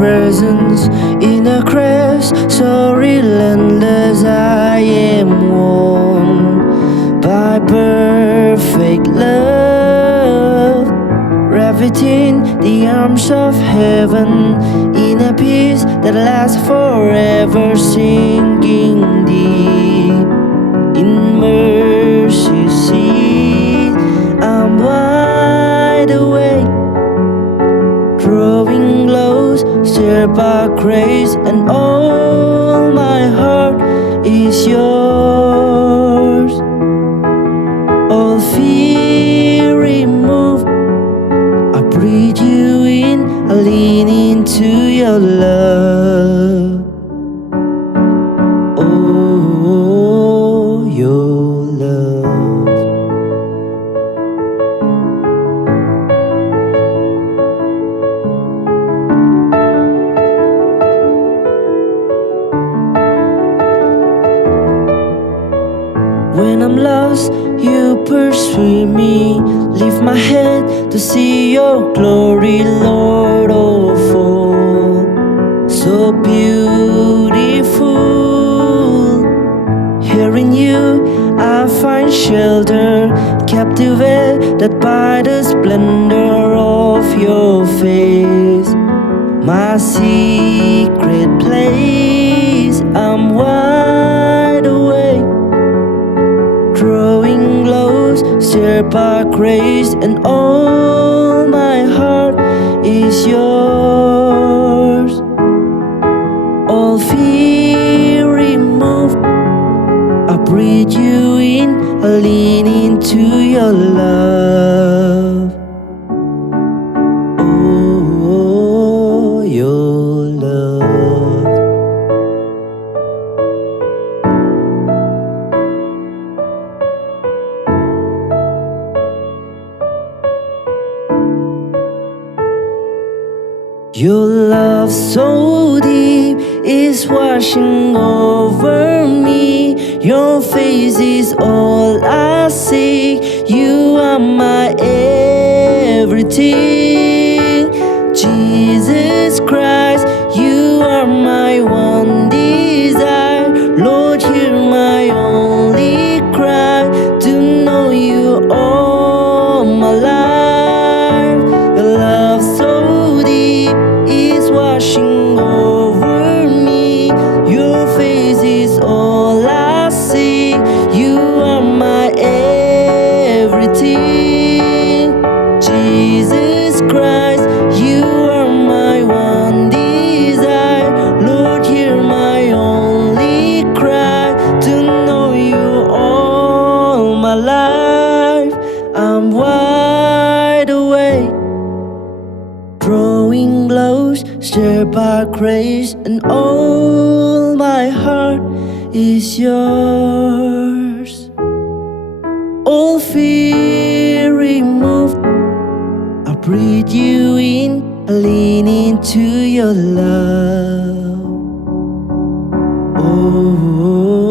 presence in a crest so relentless. I am won by perfect love, wrapped within the arms of heaven, in a peace that lasts forever, sinking deep in mercy's seat. I'm wide awake, drawing close, stirred by grace, and all my heart is yours. All fear removed, I breathe you in, I lean into your love. Oh, your love. When I'm lost, you pursue me. Lift my head to see your glory, Lord, oh, fall so beautiful. Here in you I find shelter, captivated by the splendor of your face, my secret place. I'm wide awake, drawing close, stirred by grace, and all my heart is yours. All fear removed, I breathe you in, I lean into your love. Oh, your love. Your love so deep is washing over me. Your face is all I seek. You are my everything. Jesus Christ, you are my one desire. Lord, hear my only cry, to know you all my life. Your love so deep is washing over me. Your face is all I see. You are my everything. Jesus Christ, you are my one desire. Lord, hear my only cry, to know you all my life. I'm wide awake, drawing close, stirred by grace, and all my heart is yours. All fear removed, I breathe you in, I lean into your love. Oh,